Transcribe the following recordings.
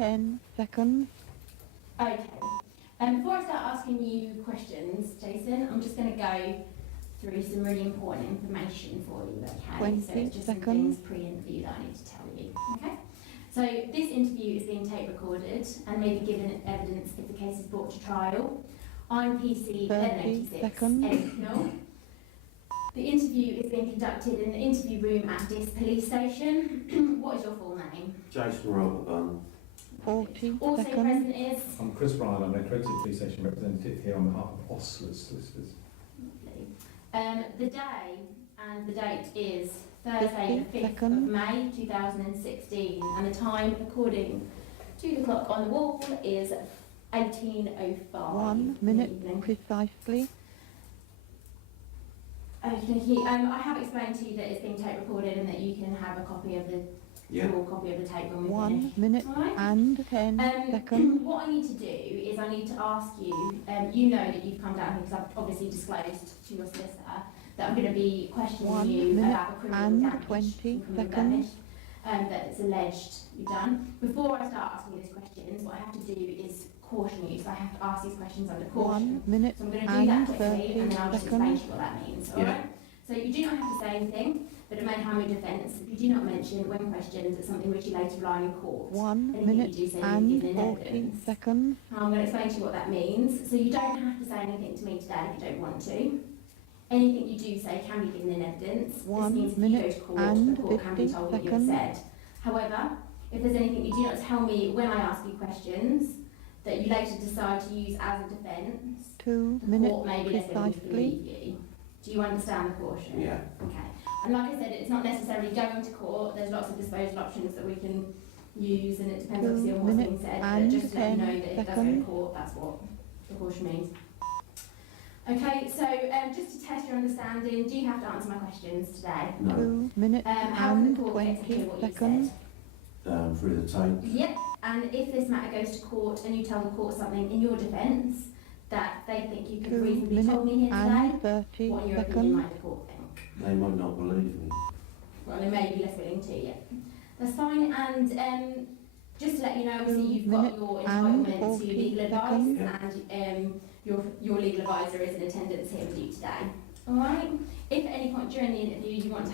10 seconds. Okay. Before I start asking you questions, Jason, I'm just going to go through some really important information for you, okay? 20 so it's just seconds. some things pre-interview that I need to tell you, okay? So this interview is being tape recorded and may be given evidence if the case is brought to trial. I'm PC 30 1186 seconds. Edinburgh. The interview is being conducted in the interview room at this police station. What is your full name? Jason Rotherburn. 40 Also seconds. present is... I'm Chris Ryan, I'm an accredited police station representative here on behalf of Ostlers Solicitors. Lovely. The day and the date is Thursday the 5th of May 2016 and the time according to the clock on the wall is 18:05. 1 minute precisely. Okay, I have explained to you that it's being tape recorded and that you can have a copy of the full copy of the tape when we 1 finish. minute Alright. and 10 seconds. What I need to do is I need to ask you, you know that you've come down here because I've obviously disclosed to your solicitor that I'm going to be questioning 1 you minute about the criminal and damage, 20 criminal seconds. damage that it's alleged you've done. Before I start asking you these questions, what I have to do is caution you, so I have to ask these questions under caution. 1 minute So I'm going to do that and quickly 30 and then I'll just explain to seconds. you what that means, Yeah. alright? So you do not have to say anything, but it may harm your defence if you do not mention when questioned that something which you later rely on in court. 1 Anything minute you do say and you've given in 40 evidence. seconds. I'm going to explain to you what that means. So you don't have to say anything to me today if you don't want to. Anything you do say can be given in evidence. This 1 means if you go minute to court, and the court can be 50 told what you have seconds. said. However, if there's anything you do not tell me when I ask you questions that you later decide to use as a defence, 2 the minutes court may be less willing to precisely. believe you. Do you understand the caution? Yeah. Okay. And like I said, it's not necessarily going to court. There's lots of disposal options that we can use, and it depends 2 obviously on what's being minutes said. But and just to let you 10 know that if it does go to seconds. court, that's what the caution means. Okay, so just to test your understanding, do you have to answer my questions today? No. 2 minutes How can and the court get to 20 hear what you seconds. said? Through the tape. Yep. And if this matter goes to court and you tell the court something in your defence that they think you could 2 reasonably told me minutes here today, and 30 what in your opinion seconds. might the court think? They might not believe me. Well, they may be less willing to, yeah. That's fine. And just to let you know, obviously you've got your and entitlement to 40 legal advice, seconds. and your legal advisor is in attendance here with you today. All right. If at any point during the interview you want me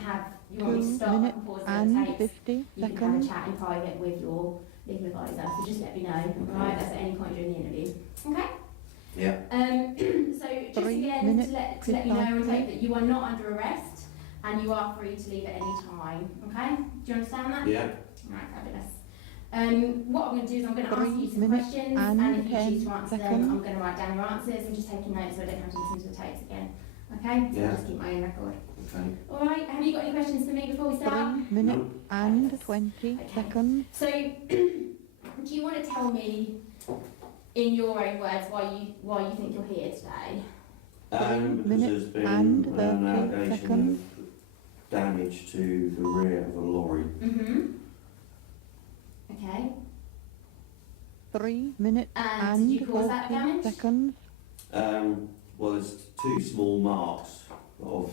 to 2 stop minutes and pause and the tapes, 50 you can have a seconds. chat in private with your legal advisor. So just let me know. All right. That's at any point during the interview. Okay. Yeah. So just 3 again minutes to let you know on precisely. tape that you are not under arrest and you are free to leave at any time. Okay? Do you understand that? Yeah. Right, fabulous. What I'm going to do is I'm going to ask 3 you some minutes questions, and and if you 10 choose to answer them, seconds. I'm going to write down your answers and just take notes so I don't have to listen to the tapes again. Okay? So Yeah. I'll just keep my own record. Okay. All right. Have you got any questions for me before we start? 3 minutes No. and 20 Okay. seconds. So, do you want to tell me, in your own words, why you think you're here today? Because minutes there's been and an 30 allegation seconds. of damage to the rear of a lorry. Okay. 3 minutes And did you cause that 40 damage? seconds. Well, there's two small marks that I've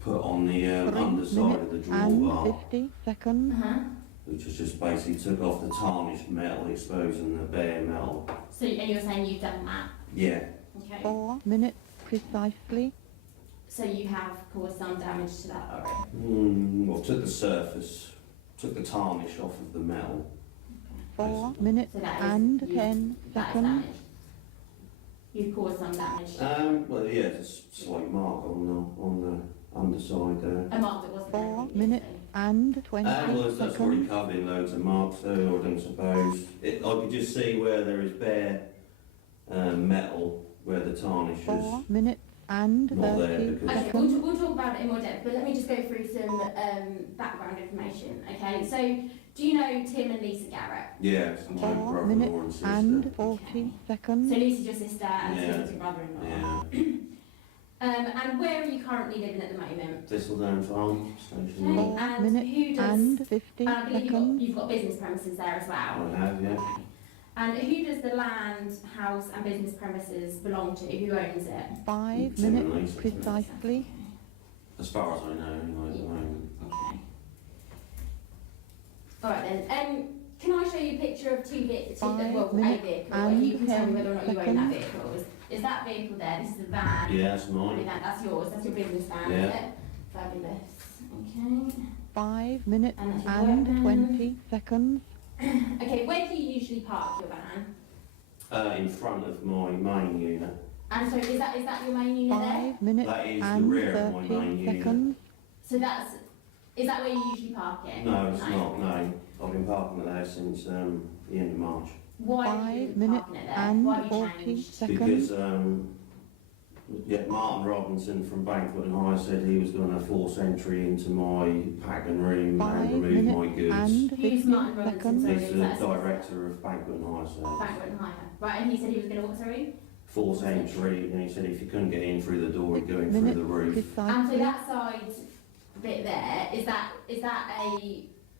put on the 3 underside of the minutes draw and bar, 50 seconds. which was just basically took off the tarnished metal, exposing the bare metal. So, and you're saying you've done that? Yeah. Okay. 4 minutes precisely. So you have caused some damage to that lorry? Well, took the surface, took the tarnish off of the metal. 4 minutes So that is, and you- 10 that is seconds. damage. You've caused some damage. Well, yeah, there's a slight mark on the underside there. A mark that wasn't there 4 previously. minutes and 20 Well, that's already seconds. covered in loads of marks, so I don't suppose. I could just see where there is bare metal, where the tarnish is 4 minutes and not there 30 because Okay, seconds. we'll talk about it in more depth, but let me just go through some background information. Okay, so do you know Tim and Lisa Garrett? yeah, it's my 4 brother-in-law minutes and sister. and 40 seconds. So Lisa's your sister and Yeah. Tim's your brother-in-law. Yeah, And where are you currently living at the moment? Thistledown Farm Station. Okay, 4 and minutes who does? and 50 And I believe seconds. you've got business premises there as well. I have, yeah. Okay. And who does the land, house, and business premises belong to? Who owns it? 5 Tim and minutes Lisa. precisely. As far as I know, anyway, at the moment. Okay. All right then. Can I show you a picture of two vehicles? Five Well, a minutes vehicle. and You can tell me 10 whether or not you own that seconds. vehicle. Is that vehicle there? This is the van. Yeah, that's mine. That's yours. That's your business van, Yeah. is it? Fabulous. Okay. 5 minutes And that's your and work van. 20 seconds. Okay. Where do you usually park your van? In front of my main unit. And so is that your main unit there? 5 minutes That is the and rear of my 30 main unit. seconds. So is that where you usually park it? No, it's not, no. I've been parking it there since the end of March. Why have 5 you been minutes parking it there? and Why have you 40 changed? seconds. Because Martin Robinson from Banquet and Hire said he was going to force entry into my packing room 5 and remove my minutes goods. and Who's 50 Martin Robinson, seconds. sorry? He's the director of Banquet and Hire service. Banquet and hire. Right, and he said he was going to what, sorry? Force entry, and he said if you couldn't get in through the door, he'd go in through Minutes the roof. And so precisely. that side bit there,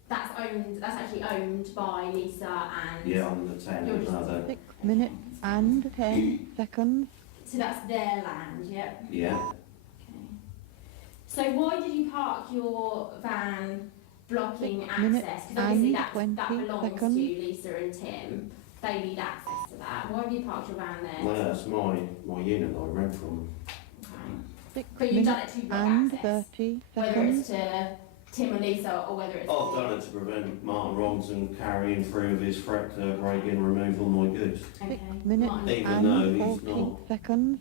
that's actually owned by Lisa and... Yeah, on the 10 You're just- another. 6 minutes and 10 seconds. So that's their land, yep. Yeah. Okay. So why did you park your van blocking 6 minutes access? Because obviously and that 20 belongs seconds. to Lisa and Tim. They need access to that. Why have you parked your van there? No, that's my unit that I rent from. Okay. 6 But you've done minutes it to block and access, 30 whether seconds. it's to Tim and Lisa or whether it's... I've done it to prevent Martin Robinson carrying through with his frac to break in and remove all my goods. 6 minutes Martin. Even though and he's 40 not. seconds.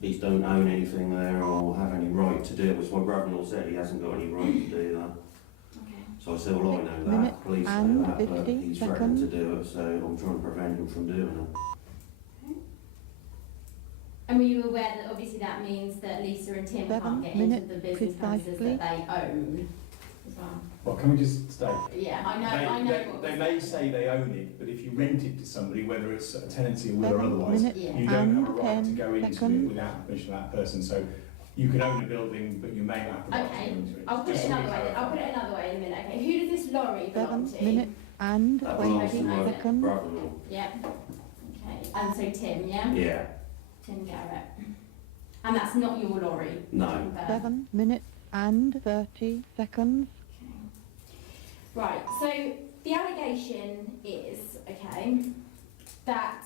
He don't own anything there or have any right to do it, which my brother-in-law said he hasn't got any right to do that. Okay. So I said, well, I know 6 that, minutes police know and that, but 50 he's threatened to seconds. do it, so I'm trying to prevent him from doing it. And were you aware that obviously that means that Lisa and Tim 7 can't get into minutes the business premises precisely. that they own as well? Well, can we just stay? Yeah, I know what They was may said. say they own it, but if you rent it to somebody, whether it's a tenancy or will or 7 otherwise, minutes Yeah. you don't have a and right to 10 go into it seconds. without permission of that person. So you can own a building, but you may not have the right to Okay, go into it. I'll put Just it so we another way. I'll clarify. put it another way in a minute. Okay, who does this lorry belong 7 to? minutes and That 20 belongs to my seconds. brother-in-law. Yeah. Okay, and so Tim, yeah? Yeah, Tim Garrett. And that's not your lorry? no. Confirm. 7 minutes and 30 seconds. Okay. Right, so the allegation is, okay, that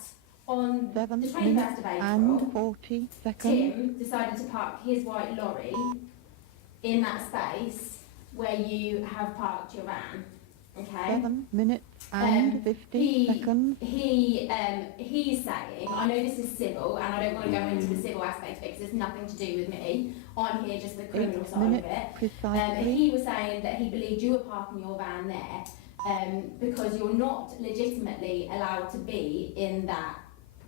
on 7 the 21st minutes of and April, 40 seconds. Tim decided to park his white lorry in that space where you have parked your van, okay? 7 minutes and 50 he- seconds. He's saying, I know this is civil, and I don't want to go into the civil aspect of it because it's nothing to do with me. I'm here just the criminal 8 side of minutes it. precisely. He was saying that he believed you were parking your van there because you're not legitimately allowed to be in that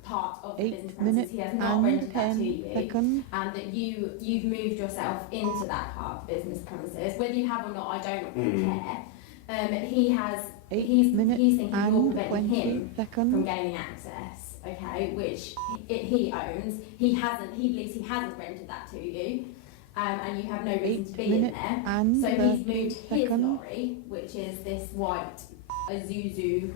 part of the 8 business premises. minutes He has not and rented that to 10 you, seconds. and that you've moved yourself into that part of the business premises. Whether you have or not, I don't care. He has. 8 He's minutes thinking you're and preventing 20 him from seconds. gaining access, okay, which he owns. He believes he hasn't rented that to you, and you have no reason to 8 be in minutes there. and So 30 he's moved his seconds. lorry, which is this white Isuzu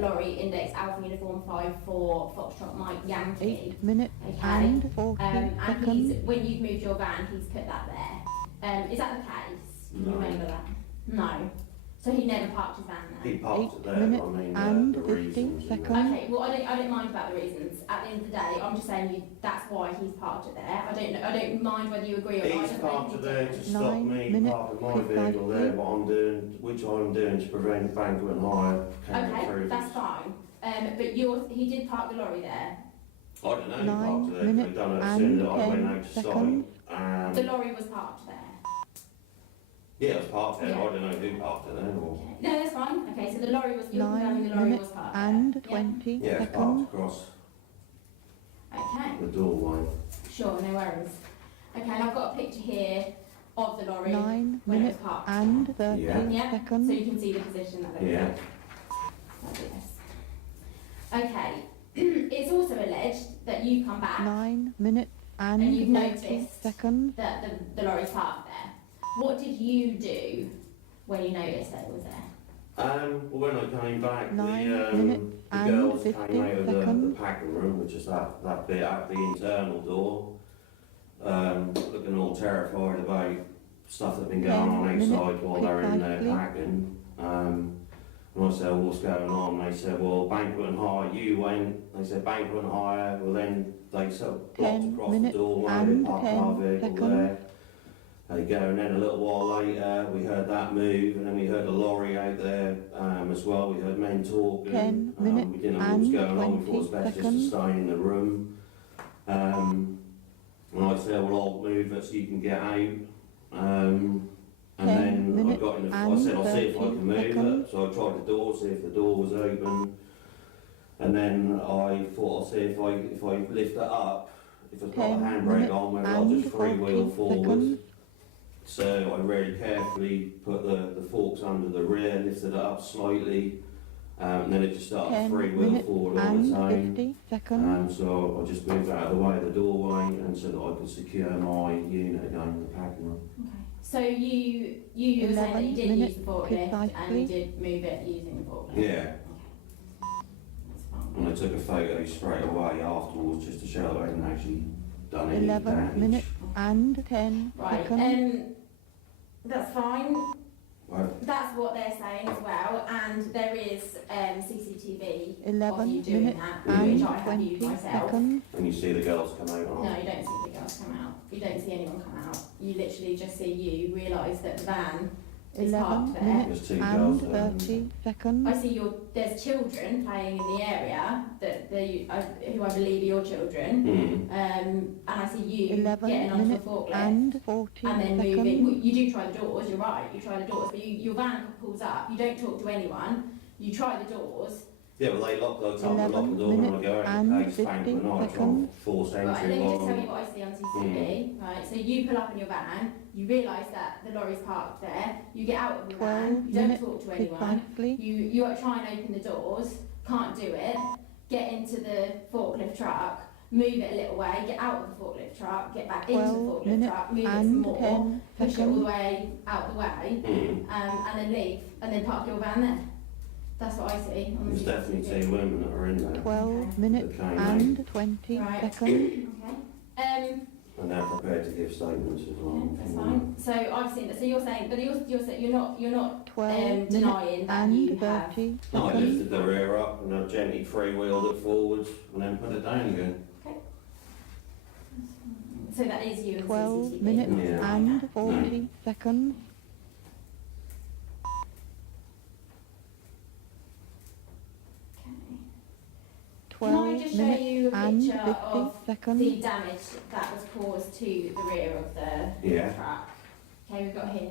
lorry, index Alpha Uniform 54 Foxtrot Mike Yankee. 8 minutes Okay. and 40 And seconds. when you've moved your van, he's put that there. Is that the case? Do you No. remember that? No. So he never parked his van there? He parked it 8 there, minutes I mean, and the 50 reasons. seconds. Okay, well, I don't mind about the reasons. At the end of the day, I'm just saying that's why he's parked it there. I don't mind whether you agree or not. He's parked it there to stop 9 me minutes parking my vehicle there, precisely. what I'm doing, which I'm doing to prevent Banquet and Hire coming Okay, through. that's fine. But he did park the lorry there. I don't know, he 9 parked it there, minutes he done it as and soon as I went 10 out to site. seconds. The lorry was parked there. Yeah, it was parked there, Yeah. I don't know who parked it there, or, Okay. No, that's fine. Okay, so the lorry was, you're 9 confirming the lorry was minutes parked there. and Yeah. 20 yeah, it's seconds. parked across Okay, the doorway. sure, no worries. Okay, and I've got a picture here of the lorry 9 when it was minutes parked. and 30 Yeah. Yeah, so seconds. you can see the position that it was Yeah. in. Fabulous. Okay, it's also alleged that you come back 9 minutes And and you've 40 noticed seconds. that the lorry's parked there. What did you do when you noticed that it was there? Well, when I came back, 9 the minutes and girls 50 came out of the seconds. packing room, which is that bit out the internal door, looking all terrified about stuff that had been going 10 on minutes outside while they were in there precisely. packing. And I said, well, what's going on? They said, well, Banquet and Hire, you went. They said, Banquet and Hire, well then they sort of blocked 10 across the minutes door, and made it parked our 10 vehicle seconds. there. They go, and then a little while later, we heard that move, and then we heard a lorry out there as well. We heard men talking. 10 minutes we didn't know what was and going on. We thought it was 20 best just to seconds. stay in the room. And I said, well, I'll move it so you can get out. And 10 then I minutes got in the, I and said, I'll see if I 30 can move seconds. it. So I tried the door, see if the door was open. And then I thought, I'll see if I lift it up, if it's got a 10 handbrake minutes on, whether I'll and just freewheel 40 forward. seconds. So I really carefully put the forks under the rear, lifted it up slightly, and then it just started 10 freewheel minutes forward on its and own. 50 seconds. So I just moved out of the way of the doorway, and so that I could secure my unit again in the packing room. Okay. So you were saying that you 11 did use minutes the forklift and precisely. you did move it using the forklift? Yeah. Okay. That's fine. And I took a photo straight away afterwards just to show that I hadn't actually done any 11 damage. minutes and 10 Right, seconds. that's fine. Well, That's what they're saying as well, and there is CCTV of 11 you doing minutes that, and which I have 20 used myself. seconds. and you see the girls come out on. No, you don't see the girls come out. You don't see anyone come out. You literally just see you realise that the van is 11 parked there. minutes There's two and girls there. 30 seconds. I see there's children playing in the area who I believe are your children, Mm. and I see you 11 getting onto a minutes forklift and 40 and then seconds. moving. Well, you do try the doors. You're right. You try the doors, but your van pulls up. You don't talk to anyone. You try the doors. Yeah, well, they lock the door, lock the 11 door when I minutes go out and in case Bank 50 and I try and seconds. force Right, entry let me just while tell you I'm... what I see on CCTV. Right, so you pull up in your van. You realise that the lorry's parked there. You get out of your 12 van. You don't minutes talk to anyone. precisely. You try and open the doors, can't do it, get into the forklift truck, move it a little way, get out of the forklift truck, get back into the 12 forklift minutes truck, move it and more, 10 push it all the seconds. way out the way, Mm. and then leave, and then park your van there. That's what I see on the There's definitely CCTV. two women that are in there. 12 minutes Okay, and 20 Right. seconds. Okay. And they're prepared to give statements as well. Yeah, that's fine. So I've seen that. So you're saying, but you're not 12 minutes denying that you and have. 30 No, I seconds. lifted the rear up and I gently freewheeled it forwards and then put it down again. So that is you in 12 CCTV. minutes Yeah. and 40 seconds. Okay. 12 just show minutes you a and picture 50 of seconds. The damage that was caused to the rear of the Yeah. truck. Okay, we've got here.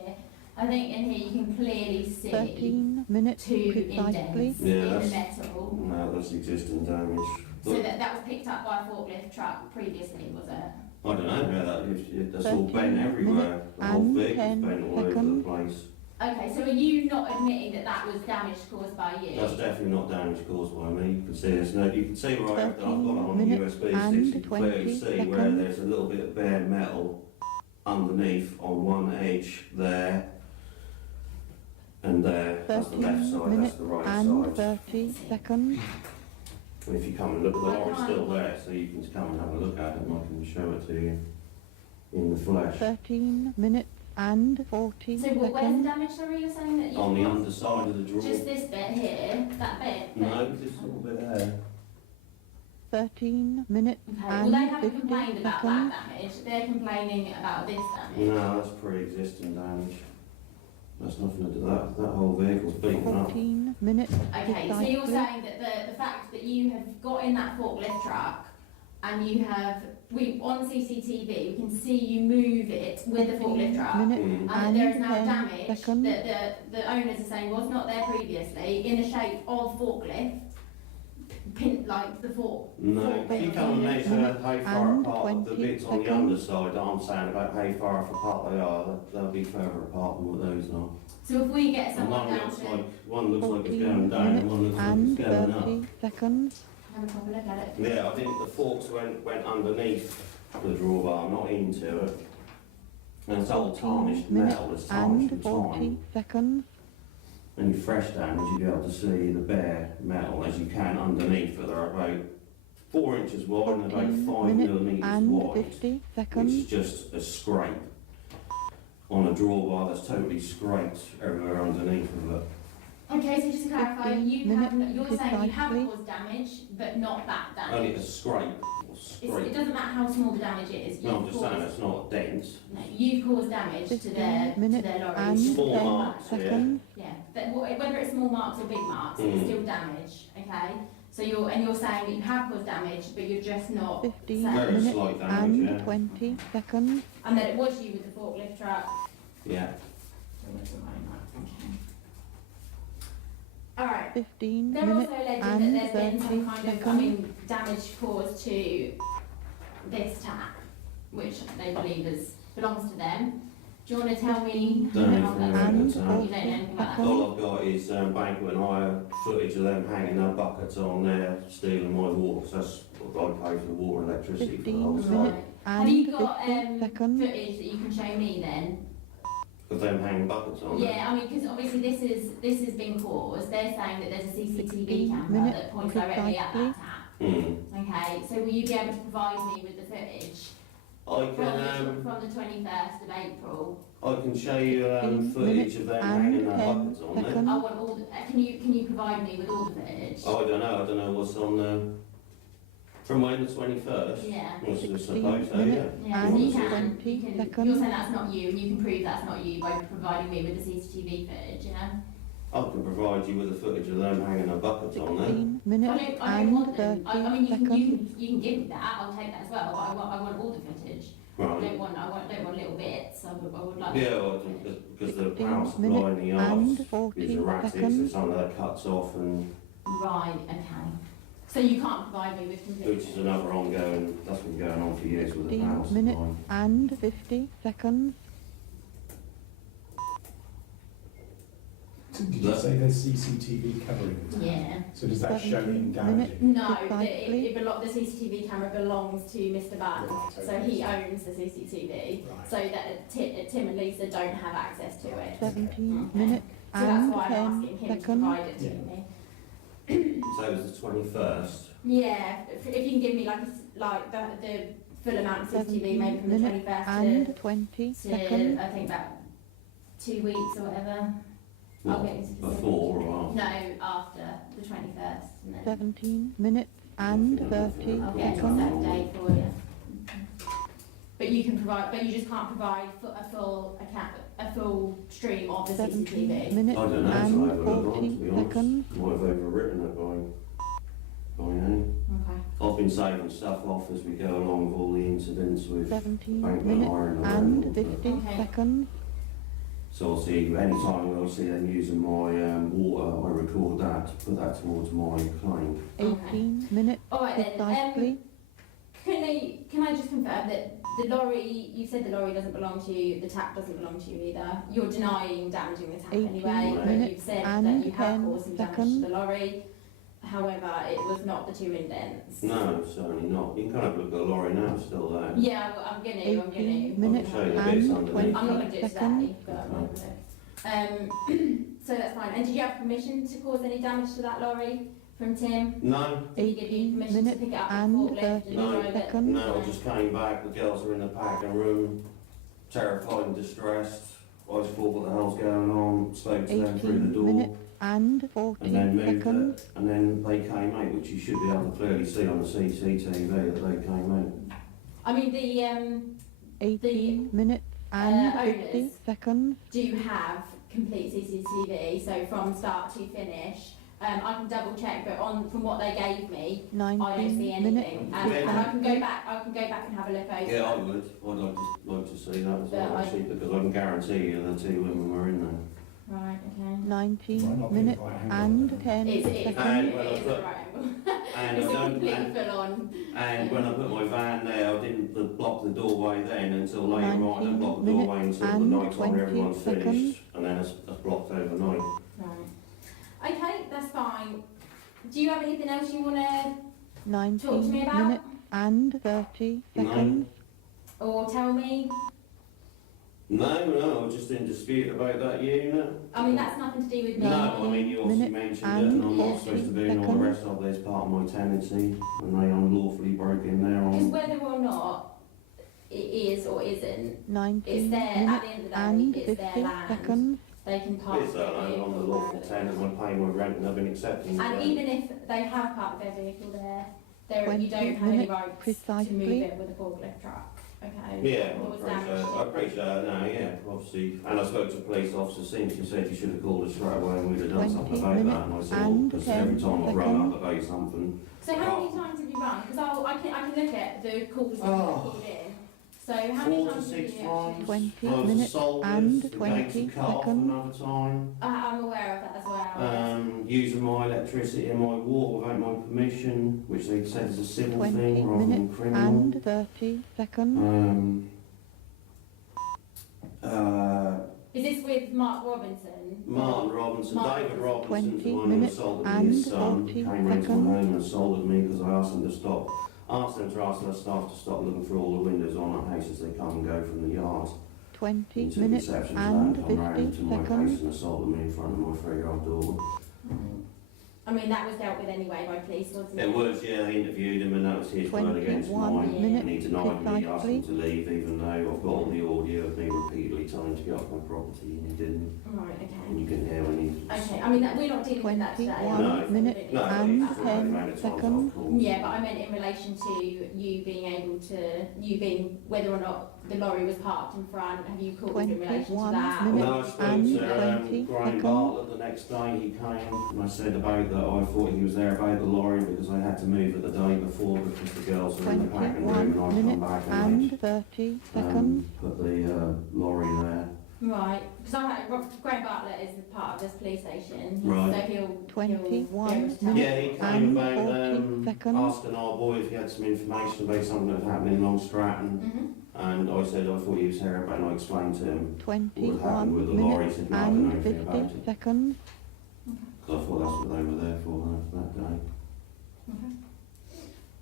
I think in here you can clearly see 13 minutes two precisely. indents Yeah, in the that's- metal. No, that's existing damage. So that was picked up by a forklift truck previously, was it? I don't know how that's all 13 bent everywhere. The whole and vehicle's 10 bent all over the seconds. place. Okay, so are you not admitting that that was damage caused by you? That's definitely not damage caused by me. You can see there's no. You can see right after I've got it on the 13 USB minutes sticks. You and can clearly 20 see where seconds. there's a little bit of bare metal underneath on one edge there and there. That's the left 13 side. That's minutes the right and side. 30 seconds. And if you come and look, the lorry's still there, so you can come and have a look at it, and I can show it to you in the flesh. 13 minutes and 40 So where's the seconds. damage, sorry, you're saying that you On the underside of the drawer. Just this bit here, that bit? No, this little bit there. 13 minutes Okay, well and they haven't 50 complained about seconds. that damage, they're complaining about this damage. No, that's pre-existing damage. That's nothing to do that. That whole vehicle's beaten up. 14 minutes Okay, so you're precisely. saying that the fact that you have got in that forklift truck and you have, on CCTV, we can see you move it with the forklift truck. Minutes Mm. And that there is and now 10 damage seconds. that the owners are saying was not there previously in the shape of forklift, like the fork. No, if you come and measure how far And apart the 20 bits on the seconds. underside that I'm saying about how far apart they are, they'll be further apart than what those are. So if we get And someone one down looks to like it's 14 going down, and one looks like and it's going up. 30 seconds. have a proper look at it. Yeah, I think the forks went underneath the drawbar, not into it. And it's old tarnished 14 metal, it's tarnished And with 40 time. seconds. Any fresh damage, you'll be able to see the bare metal as you can underneath it. They're about 4 inches wide and about 14 5 minutes millimetres and wide, 50 which seconds. is just a scrape on a drawbar that's totally scraped everywhere underneath of it. clarify, 15 you have, minutes you're saying you have precisely. caused damage, but not that Only a damage. scrape. Or It scrape. doesn't matter how small the damage is. No, I'm You've just saying caused, it's not dense. no, you've caused damage to 15 their minutes lorry. and Small 10 marks, yeah. seconds. Yeah, but whether it's small marks or big marks, it's Mm. still damage, okay? So you're saying that you have caused damage, but you're just not 15 saying, Very minutes slight damage, and yeah. 20 seconds. and that it was you with the forklift truck. Yeah. Okay. Alright, 15 they're minutes also alleging and that there's been 30 some kind of, seconds. damage caused to this tap, which they believe belongs to them. Do you want to tell me? Don't know how anything that- about And it, so. You don't know anything about that? All I've got is banquet and hire footage of them hanging their buckets on there, stealing my water, 'cause that's what I pay for the water and electricity for the whole 15 site. Right. Have you And got 50 seconds. footage that you can show me then? Of them hanging buckets on there. Yeah, I mean, because obviously this has been caused. They're saying that there's a CCTV 16 camera minutes that points directly at precisely. that tap. Mm. Okay, so will you be able to provide me with the footage I from can, the 21st of April? I can show you 15 footage of them and hanging their 10 buckets on there. seconds. I want all. Can you provide me with all the footage? Oh, I don't know what's on the, from when, the 21st? Yeah. I was 16 supposed to, yeah. minutes Yeah, so and you can. 20 You can. seconds. You're saying that's not you, and you can prove that's not you by providing me with the CCTV footage. Yeah. I can provide you with the footage of them hanging their buckets on there. 16 I minutes don't and want them. 30 I mean, seconds. you can give me that. I'll take that as well. But I want all the footage. I Right. don't want little bits. I would like. Yeah, well, because the 16 power supply minutes in the and yards is 40 erratic, so seconds. some of that cuts off, and Right. Okay. So you can't provide me with complete. which is another ongoing, that's been going on for years with the 15 power minutes supply. and 50 seconds. Did you say there's CCTV covering the town? Yeah. So does that show 17 him minutes. damaging? No, Precisely. the CCTV camera belongs to Mr. Bunn, Right, so okay. he owns the CCTV, Right. so that Tim and Lisa don't have access to it. 17 Okay. minutes So that's and why I'm 10 asking him to seconds. provide it to Yeah. me. So it was the 21st. Yeah, if you can give me like the full amount of CCTV, maybe from the 17 21st and 20 to seconds. I think about 2 weeks or whatever. I'll What, get you specific. before or after? No, after the 21st. And then 17 minutes and 30 I'll get an seconds. exact date for you. But you can provide, but you just can't provide a full stream of the 17 CCTV. minutes I don't know, so I and haven't looked on, 40 to be honest. seconds. Might have overwritten it by name. Okay. I've been saving stuff off as we go along with all the incidents with 17 bank minutes and and iron. 50 Okay. seconds. So I'll see, any time I see them using my water, I record that, put that towards my claim. 18 minutes All right then. precisely. Can I just confirm that the lorry? You said the lorry doesn't belong to you. The tap doesn't belong to you either. You're denying damaging the tap 18 anyway. But minutes you've said and that you have 10 caused some damage seconds. to the lorry. However, it was not the 2 indents. No, certainly not. You can kind of look at the lorry now, it's still there. Yeah, well, I'm gonna. 18 minutes I'll show you the bits and underneath. 20 I'm not going to do it seconds. today, but I'm going to. So that's fine. And did you have permission to cause any damage to that lorry from Tim? No, Did he give you 18 permission to minutes pick it up and with the forklift 30 drive it? seconds. no, I just came back, the girls were in the packing room, terrified and distressed. I just thought, what the hell's going on, spoke to them through the 18 door. minutes and 40 And then moved seconds. it, and then they came out, which you should be able to clearly see on the CCTV that they came out. I mean, the 18 minutes and 50 owners seconds. do have complete CCTV, so from start to finish. I can double check, but from what they gave me, I don't see 19 minutes. anything. And I can go back. I can go back and have a look over. Yeah, I would. I'd like to see that as Yeah, well, I- actually, because I can guarantee you the two women were in there. Right. Okay. 19 minutes and 10 It's seconds. And when I it is put- a right angle. And It's I a don't, complete and, full on. and when I put my van there, I didn't block the doorway then until later on. I didn't block the 19 doorway until the and night time 20 everyone's seconds. finished, and then it's blocked overnight. Right. Okay, that's fine. Do you have anything else you want to talk to 19 me about? minutes and 30 No. seconds. Or tell me? No, I was just in dispute about that unit. I mean, that's nothing to do with me. No, I mean, you obviously Minutes mentioned it, and I'm not and supposed to be in all the seconds. rest of it as part of my tenancy, and they unlawfully broke in there Because on. whether or not it is or isn't, 19 it's their, at minutes the end of the and day, it's 50 their land. seconds. they can park It's their on the vehicle lawful there. tenant, I'm paying my rent and I've been accepting. And rent. even if they have parked their vehicle there, you 20 don't have any minutes rights to move precisely. it with a forklift truck, okay? Yeah, Or was I damaged. appreciate that now, yeah, obviously. And I spoke to a police officer since, he said you should have called us straight away and we'd have done 20 something about that. And I said, well, and because 10 every time I run seconds. up about something. So how many times have you run? Because I can look at the calls that you've Oh. called in. So how many 4 to times have 6 you times. actually... 20 I was minutes assaulted, and the gates 20 were cut off seconds. another time. I'm aware of that as well. Using my electricity and my water without my permission, which they said is a civil 20 thing rather than minutes criminal. and 30 seconds. Is this with Mark Robinson? Martin Robinson, Mark David Robinson. Robinson's the 20 one who minutes assaulted me, and his son, 40 came round to my seconds. home and assaulted me because I asked them to stop. Asked them to ask their staff to stop looking through all the windows on that house as they come and go from the yard. 20 Into minutes reception and come round 50 to my house seconds. and assaulted me in front of my 3-year-old daughter. I mean, that was dealt with anyway by police, wasn't it? It was, yeah, they interviewed him and that was his word against 21 mine. minutes And he denied me, asked him precisely. to leave even though I've got all the audio of me repeatedly telling him to get off my property and he didn't. Right, And okay. you can hear when he... Okay, I mean, we're not dealing with that today. 21 No. minutes No, and he's Absolutely. right 10 around the times I've seconds. called. Yeah, but I meant in relation to you being able to, whether or not the lorry was parked in front, have you called in relation to 21 that? minutes. No, I spoke and to 20 Brian seconds. Bartlett the next day, he came and I said about that I thought he was there about the lorry because I had to move it the day before because the girls were in the packing room and 21 I'd come minutes back and and 30 they'd seconds. put the lorry there. Right, because Graham Bartlett is a part of this police station, Right. so he'll 21 be able to tell. minutes. Yeah, he came And about 40 seconds. asking our boy if he had some information about something that had happened in Long Stratton. Mhm. And I said I thought he was here about it and I explained to him 21 with the lorry, he minutes said no, I don't know and anything about 50 it. seconds. Because I thought that's what they were there for that day. Okay.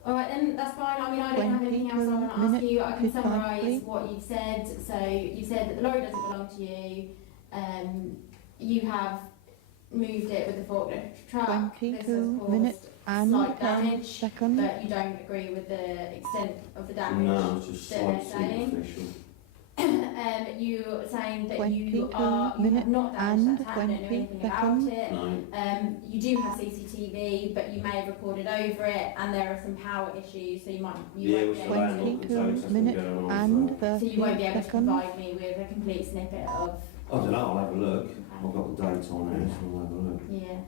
All right, then that's fine. I mean, I don't have anything else I want to ask minutes you. I can summarise precisely. what you've said. So you said that the lorry doesn't belong to you. You have moved it with the forklift truck. This has 22 caused minutes and slight 10 damage, seconds. but you don't agree with the extent of the damage. No, it's just that slight they're saying. superficial. You're saying that 22 you have minutes not damaged and that tap, don't know 20 anything seconds. about it. No. You do have CCTV, but you may have recorded over it, and there are some power issues, so you Yeah, won't which be the able to. landlord can tell us that's been minutes going on and for... So you won't be able to 30 seconds. provide me with a complete snippet of. I don't know, I'll have a look. I've got the date on it, so I'll have a look. Yeah.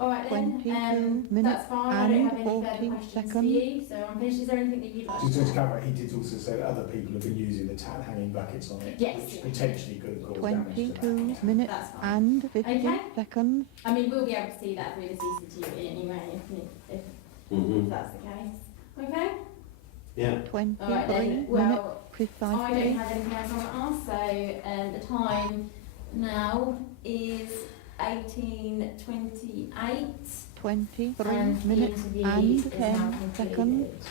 All right then. 22 minutes That's fine. I don't have and any further 40 questions for seconds. you, so I'm finished. Is there anything that you'd like Just to to add? clarify, he did also say that other people have been using the tap hanging buckets on it, Yes. which potentially could have caused damage to that. 22 minutes That's fine. and 50 Okay. seconds. I mean, we'll be able to see that through the CCTV anyway, if Mm-hmm. that's the case. Okay. Yeah. 23 All right then. minutes Well, I don't precisely. have anything else I want to ask, so the time now is 18:28 23 and the minutes interview and is now 10 concluded. seconds.